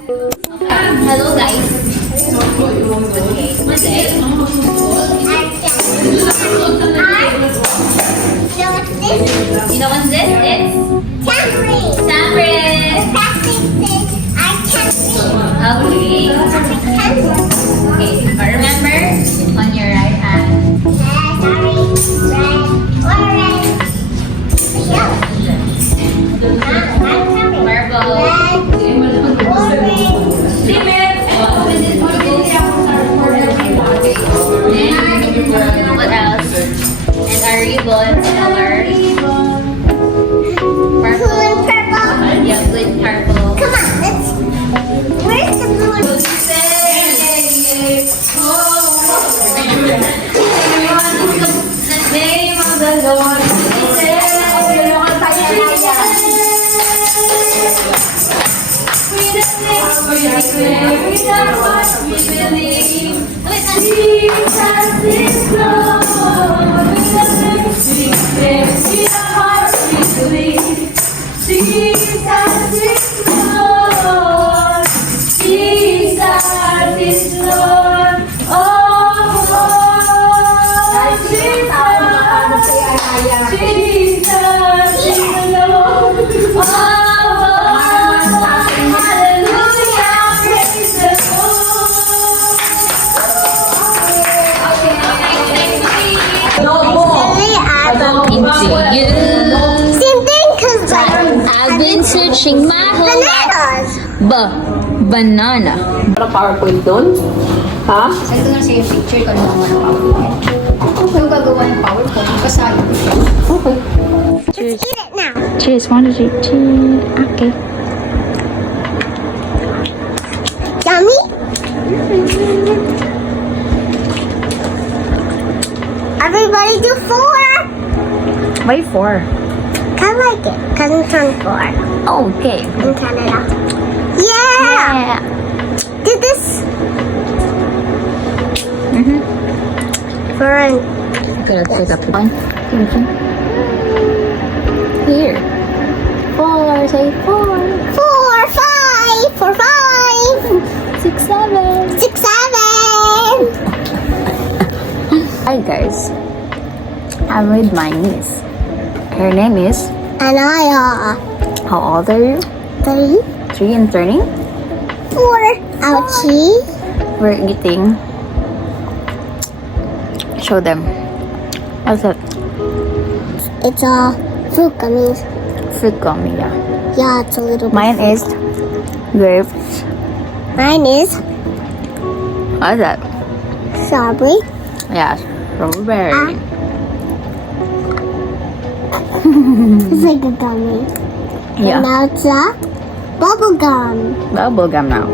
Hello guys. Okay. You know what's this? It's tamarind. Okay. But remember, on your right hand. What else? And our ribbon color. Purple. Yeah, with purple. Come on, where's the blue one? The name of the Lord. Same thing, cause I've been searching my whole life. bananas. Banana. Parang PowerPoint doon? Ha? Ito na siya yung picture ko ng mga PowerPoint. Kung gagawa ng PowerPoint, basahin ko siya. Okay. Let's eat it now. Cheers, one, two, three. Okay. Yummy? Everybody do 4. Why 4? I like it, cause I'm turn 4 Okay. in Canada. Yeah! Do this. For Okay, let's take up one. Here. 4, say 4. 4, 5, 4, 5, 6, 7. 6, 7. Hi guys. I'm with my niece. Her name is. Anaya. How old are you? 3, 3 and turning. 4. Ouchie. We're eating. Show them. What's that? It's a fruit gummies. Fruit gummy, yeah. Yeah, it's a little bit. Mine is grapes. Mine is What's that? strawberry. Yeah, strawberry. It's like a gummy. And Yeah, now it's a bubble gum. bubble gum now.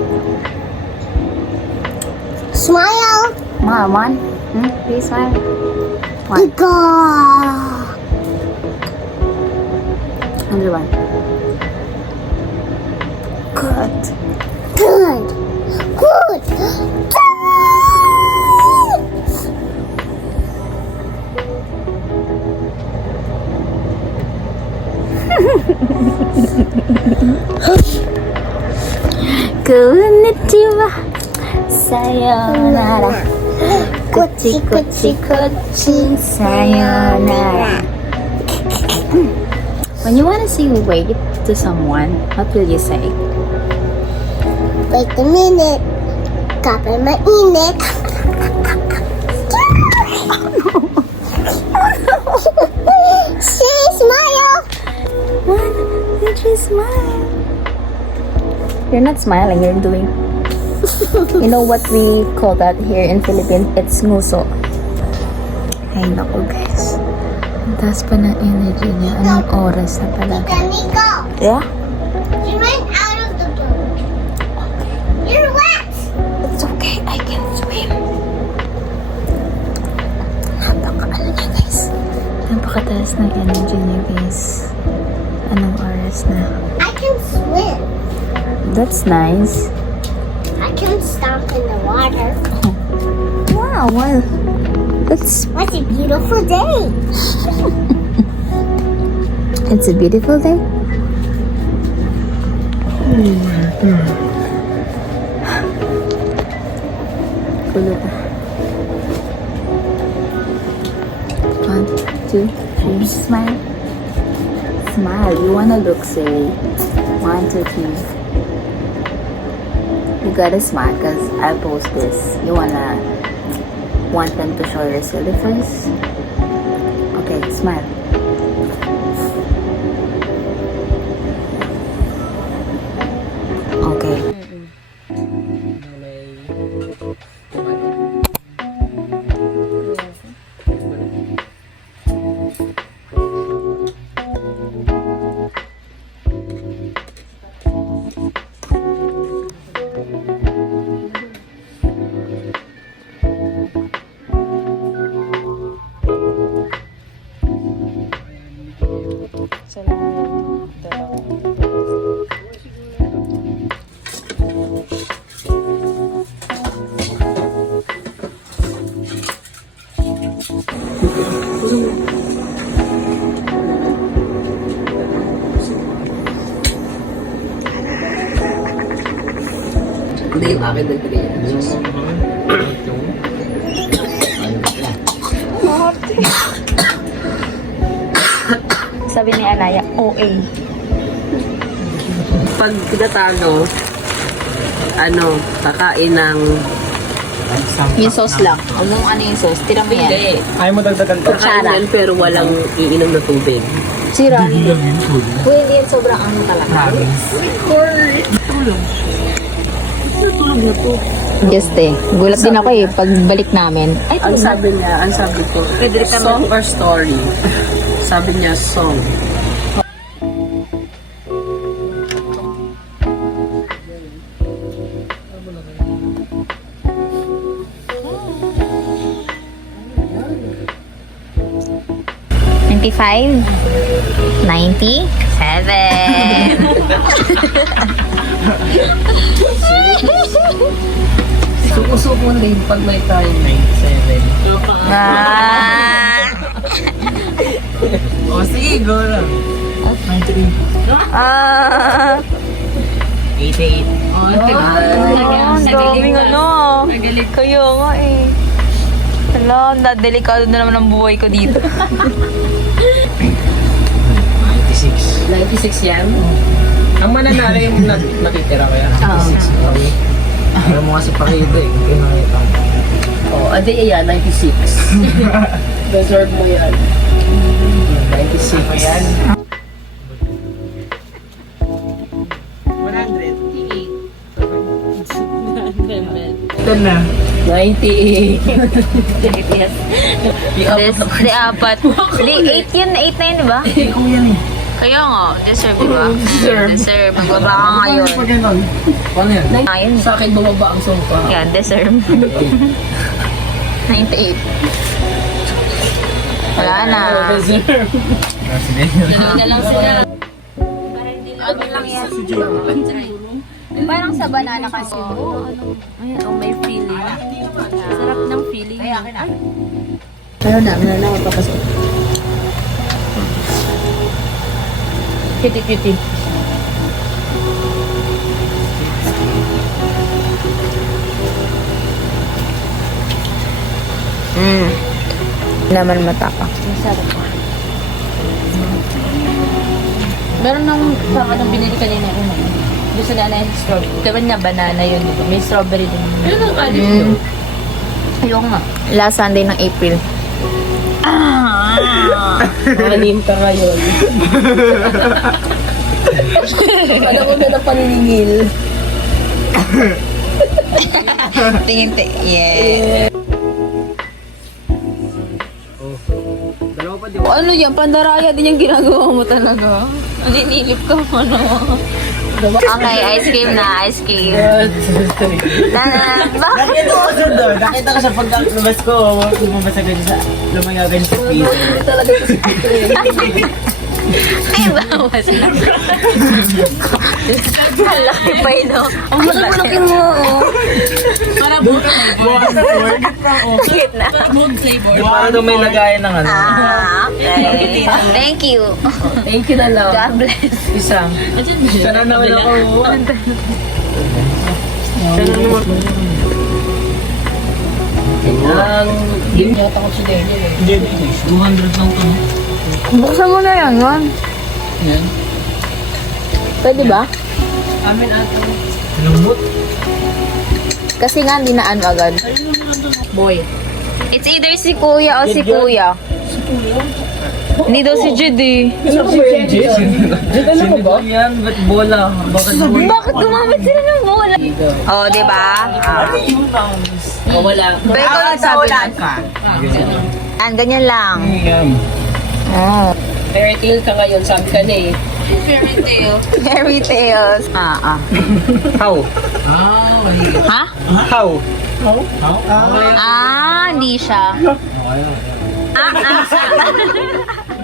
Smile. Smile, one. Please smile. One. Big ol'. Another one. Good. Good. Good. Good. Konnichiwa. Sayonara. Kochi, kochi, kochi. Sayonara. When you want to say wait to someone, what will you say? Wait a minute. Kapal mainit. Say smile. One, two, three, smile. You're not smiling, you're doing. You know what we call that here in Philippines? It's nguso. Ay, naku guys. Ang taas pa ng energy niya. Anong oras na pala? Nico, Yeah? you ran out of the boat. You're wet. It's okay, I can swim. Ano niya guys? Napakataas ng energy niya guys. Anong oras na? I can swim. That's nice. I can stomp in the water. Wow, well, It's What a beautiful day. a beautiful day. Kulo pa. 1, 2, 3. Smile. Smile. You wanna look silly. 1, 2, 3. You gotta smile because I post this. You want them to show your silly face? Okay, smile. Okay. Hindi yung akin nag-3 inches. Sabi ni Anaya, OA. Pag tinatalo, kakain ng... Yung sauce lang. Huwag mong ano yung sauce. Tira mo yan. Hindi. Ayaw mo dagdagan pa. Kakain yan pero walang iinom na tubig. Sira. Uy, hindi yan sobrang ano talaga. Natulog na to. Yes, te. Gulat din ako eh. Pagbalik namin. Ay, Ang sabi ko, song or story? Sabi niya, song. $95, Suko-suko na rin pag may time. 97. Ah! O sige, go lang. 93. Ah! 88. Ang daming ano. Kayo nga eh. Hala, delikado na naman ang buhay ko dito. 96. 96 yan? Ang mananalo yung natitira ko yan. 96. Okay. Ayaw mo kasi pakita eh. Kung pinakita mo. Oh, ade yan, 96. Deserve mo yan. 96. Ayan. 100. 10 na. 98. Di apat. Di 8 yun, 8 na yun, di ba? Ikaw yan eh. Kaya nga, deserve, di ba? Deserve. Deserve. Magbaba ka ngayon. Pag ganun. Paano yan? Ayun. Sa akin bumaba ang sofa. Yan, deserve. 98. Wala na. Deserve. Dalawa na lang sila. Ano lang yan? Parang sa banana kasi. Ayan, oh, may feeling. Sarap ng feeling. Ay, akin na. Pero namin na mapapasok. Kitty. Naman matapa. Masarap. Meron nang sama nang binili kanina una. Gusto na yung strawberry. Diba niya banana yun. Diba? May strawberry din. Yun ang adik yun. Ayoko nga. Last Sunday ng April. Malim ka ngayon. Alam mo na ng paniningil. Tingin. Yeah. Dalawa pa di Ano yan? Pandaraya din yung ginagawa mo talaga. Naninilip ka mo naman. Okay, ice cream na, ice cream. Bakit? Nakita ko sa doon. Nakita ko sa pagkakalabas ko. Lumabas agad sa lumayagan sa piso. Talaga ito si Peter. Ay, bawas lang. Ang laki pa yun, no? Ang laki mo, oh. Para bold flavor. Cute na. Para bold flavor. Para daw may lagayan ng ano. Okay. Thank you. Thank you na lang. God bless. Isa. Nandiyan ba siya? Sana naman ako. Ang... Hindi yata ko si Daniel eh. Hindi. 200 lang ito. Buksan mo na yan, yun. Yan. Pwede ba? Amin ato. Lumot. Kasi nga, hindi na ano agad. Boy. It's either si kuya o si kuya. Hindi daw si Judy. Ano ba yan, Jess? Ano mo ba? Yan, ba't bola? Bakit bola? Bakit gumamit sila ng bola? Oh, di ba? Wala. Pero ikaw nagsabi na. Ganyan lang. Oh. Fairy tale ka ngayon, sabi ka na eh. Fairy tale. Fairy tales. How? Ha? How? Hindi siya.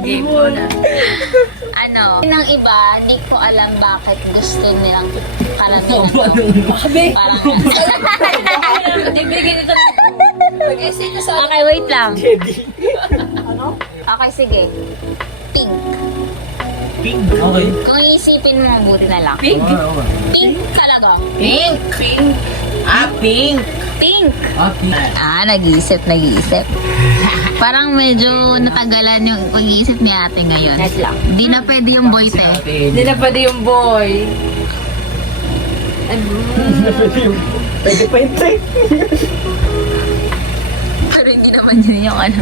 Game mo na. Ano? Ng iba, di ko alam bakit gusto nilang karamihan. Parang Ibigin ito. Mag-essay ka sa okay, wait lang. Ano? Okay, sige. Pink. Pink. Okay. Kung iisipin mo, mabuti na lang. pink. Pink talaga. Pink. Pink. Pink. Pink. Pink. Nag-iisip. Parang medyo natagalan yung pag-iisip ni ate ngayon. Net lang. Hindi na pwede yung boy, te. Hindi na pwede yung boy. Pwede pa yung trick. Pero hindi naman yun yung ano.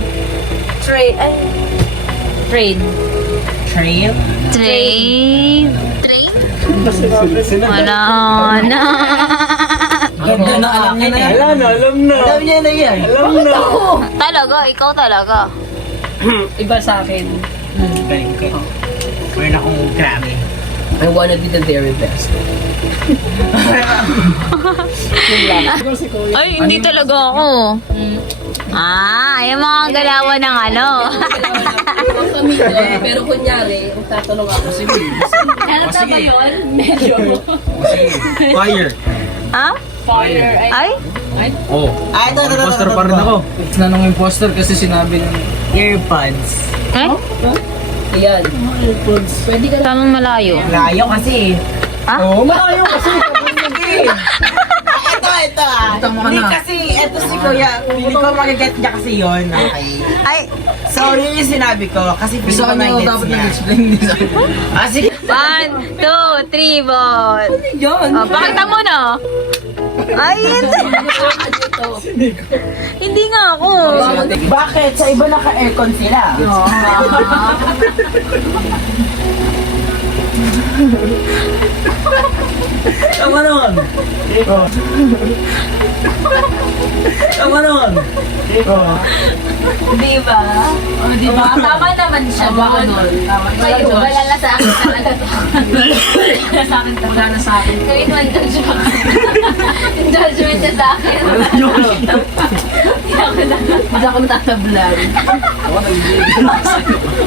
Train. Train. Train? Train? Wala na. Ganda na alam niya na yan. Alam na. Alam niya na yan. Alam na. Talaga, ikaw talaga. Iba sa akin. Galing ko. Meron akong grabe. I wanna be the very best. Ay, hindi talaga ako. Yung mga galawan ng ano. Kami doon, pero kunyari, kung tatanong ako si Will. Halata ba yun? Medyo. Fire. Ha? Fire. Ay? Oh. Ito. Imposter pa rin ako. Nanong imposter kasi sinabi ng earpods. Ay? Ayan. Pwede ka na. Tamang malayo. Layo kasi. Ha? Oo, malayo kasi. Ito Hindi kasi, ito si Kuya. Hindi ko mag-get niya kasi yun. Okay. Ay, So, yun yung sinabi ko. Kasi hindi Gusto ko ko nyo na-gets dapat niya. nag-explain din sa akin. Sige. 1, 2, 3, ball. Yun. Oh, pakita mo na. Ay, hindi nga ako. Bakit? Sa iba naka-aircon sila. Tama nun. Tama nun. Di ba? Oh, di ba? Tama naman siya. Tama nun. Ay, wala na sa akin talaga to. Wala sa akin Wala na sa akin. Gawin mo ang judgment. Yung judgment niya sa akin. Hindi ako natatablan.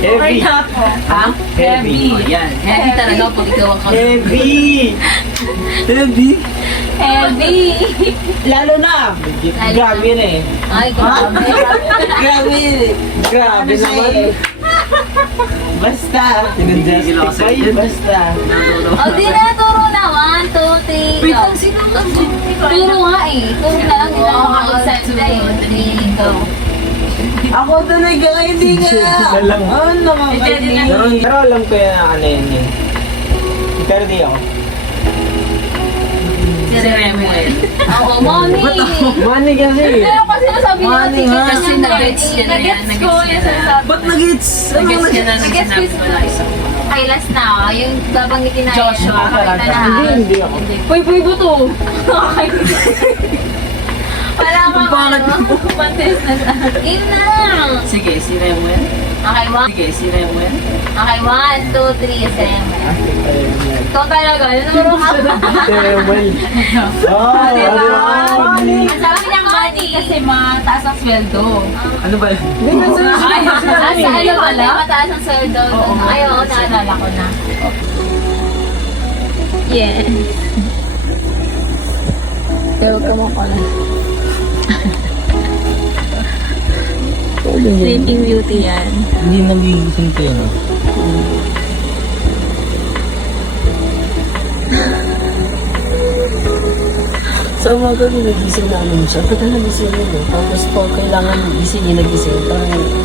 Heavy. Ha? Heavy. Yan. Heavy talaga pag ikaw ang Heavy. Heavy. Heavy. Lalo na. Grabe na eh. Ay, grabe. Grabe. Grabe naman. Basta. Sinadjustify. Basta. O, di na, turo na. 1, 2, 3, go. Turo nga eh. Turo na lang nila makakasanda eh. 3, go. Ako talaga, hindi nga. Alam. Ano naman? Pero alam ko yan ano yun yun. Pero di ako. Si Remuel. Oo, mommy. Money kasi. Pero kasi nasabi niya, Money nga. Kasi nag-gets niya na yan. Nag-gets ko yung sinasabi. Ba't nag-hits? Nag-gets niya na nung Nag-gets sinabi ko ko na isa. Kay last na, yung babanggitin na Joshua. Makakita na. Hindi ako. Puy buto. Wala kang ano. Pantes na sa... Yun na. Sige, si Remuel. Okay, Sige, si Remuel. Okay, 1, 2, 3, Sam. Ikaw talaga, nanuro ka pa. Well. Ah, diba? Money. Ang sabi niyang money kasi mataas ang sweldo. Ano ba? Ay, sa ano pala? Mataas ang sweldo. Ay, oo, naalala ko na. Yeah. Welcome ako na. Sleeping Beauty yan. Hindi nagigising ko yun. Sa umaga, nagising namin siya. Pagka nagising yun, tapos pag kailangan gising, nagising. Parang